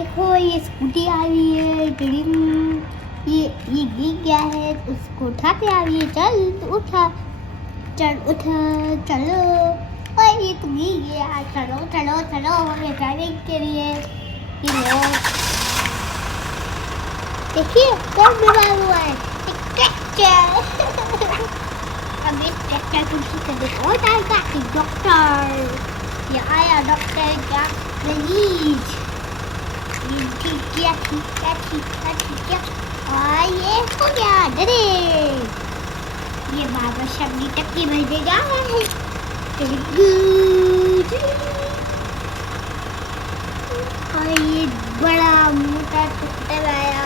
देखो ये स्कूटी आ रही है, ये गिर गया है, उसको उठाते आ रही है। चल उठा, चल उठा, चलो। और ये तो गिर गया, चलो चलो चलो हमें ड्राइविंग के लिए। ये लो, देखिए कौन बीमार हुआ है, एक ट्रैक्टर। अब इस ट्रैक्टर को ठीक करने कौन आएगा? डॉक्टर। ये आया डॉक्टर का मरीज। ये ठीक किया, ठीक किया, ठीक किया, ठीक किया। और ये हो गया डरे। ये बाबा शबनी टक्की भेजे जा रहा है। और ये बड़ा मोटा ट्रैक्टर आया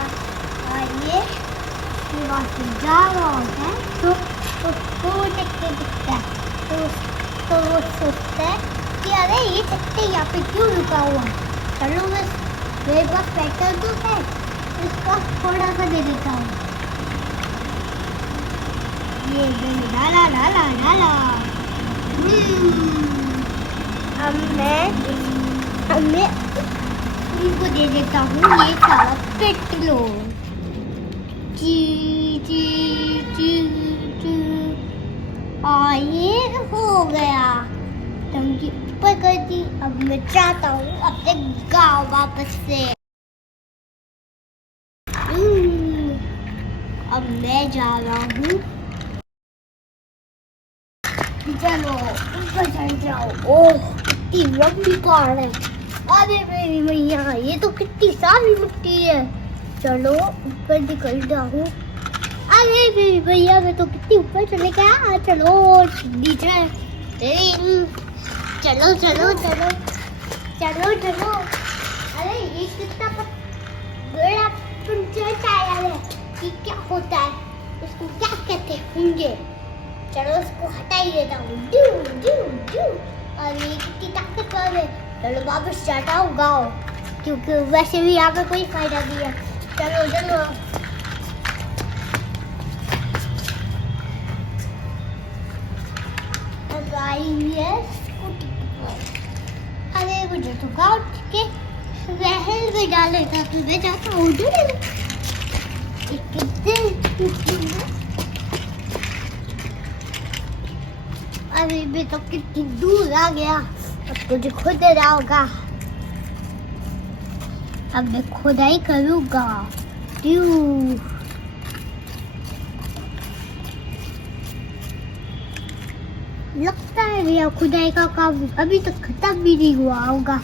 और ये वहाँ से जा रहा होता है तो ट्रैक्टर दिखता है तो वो सोचता है कि अरे ये ट्रैक्टर यहाँ पे क्यों रुका हुआ है, चलो बस मेरे पास पेट्रोल तो है, इसका थोड़ा सा दे देता हूँ। ये डाला डाला डाला। अब मैं इनको दे देता हूँ ये सारा पेट्रोल। ची ची ची ची। और ये हो गया, टंकी ऊपर कर दी। अब मैं चाहता हूँ अपने गाँव वापस से। अब मैं जा रहा हूँ, चलो ऊपर चढ़ जाओ। ओह कितनी लंबी कार है, अरे मेरी मैया ये तो कितनी सारी मिट्टी है। चलो ऊपर निकल जाऊँ। अरे मेरी भैया मैं तो कितनी ऊपर चले गया। चलो नीचे, चलो चलो चलो चलो चलो। अरे ये कितना बड़ा पंचर टायर है, ये क्या होता है, उसको क्या कहते होंगे। चलो उसको हटा ही देता हूँ। और ये कितनी ताकतवर है। चलो वापस जाता हूँ गाँव, क्योंकि वैसे भी यहाँ पे कोई फायदा नहीं है। चलो चलो। अरे मुझे तो गाँव के रहल में डाले था, तो मैं जाता हूँ। अरे मैं तो कितनी दूर आ गया, अब मुझे खुदाई होगा। अब मैं खुदाई करूँगा। लगता है भैया खुदाई का काम अभी तक खत्म भी नहीं हुआ होगा।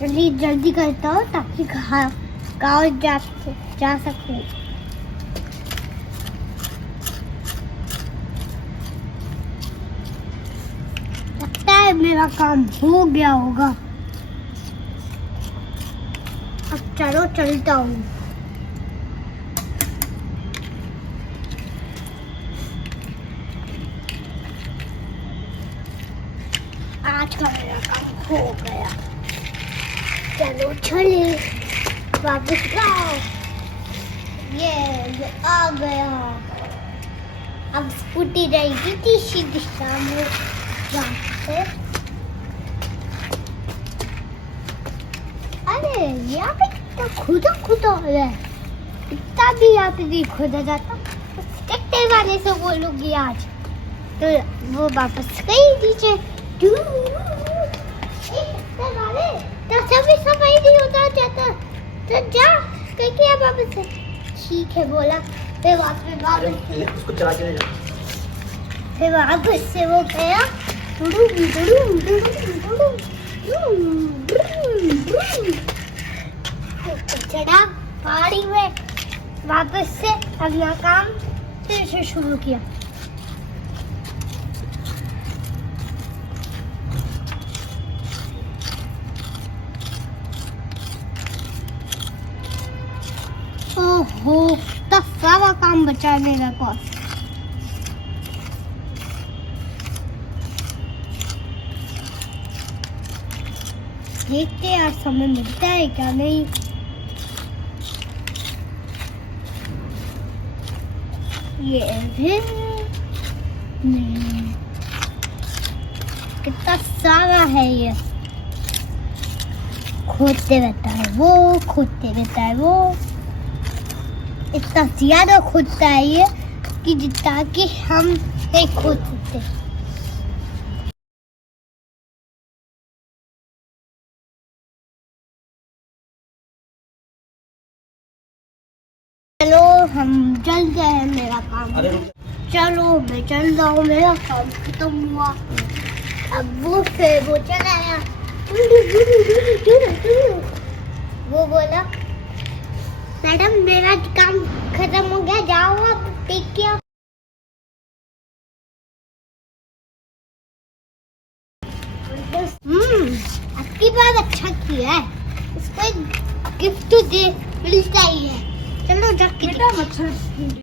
चलिए जल्दी करता हूँ ताकि गाँव जा सकूँ। लगता है मेरा काम हो गया होगा। अब चलो चलता हूँ। आज का मेरा काम हो गया। चलो चले वापस जाओ। ये आ गया। अब स्कूटी जाएगी तीसरी दिशा में जाके। अरे यहाँ पे कितना खुदा है, इतना भी यहाँ पे नहीं खोदा जाता। ट्रैक्टर वाले से बोलूंगी आज, तो वो वापस गई नीचे। तो सभी सफाई नहीं होता जाता, तो जा करके अब वापस से। ठीक है बोला, फिर वापस उसको चला के ले जा। फिर वापस से वो गया। चढ़ा पहाड़ी में, वापस से अपना काम फिर से शुरू किया। ओहो तो सारा काम बचा मेरे पास। देखते हैं आज समय मिलता है क्या नहीं। ये है नहीं, कितना सारा है ये। खोदते रहता है वो, खोदते रहता है वो। इतना ज्यादा खोदता है ये कि जितना कि हम नहीं खोद सकते। चलो हम चलते हैं, मेरा काम। चलो मैं चल रहा हूँ, मेरा काम खत्म हुआ। अब वो फिर वो चला आया, वो बोला मैडम मेरा काम खत्म हो गया, जाओ अब टेक केयर। आपकी बात अच्छा किया है, इसको एक गिफ्ट तो दे मिलता ही है। चलो जाके बेटा मच्छर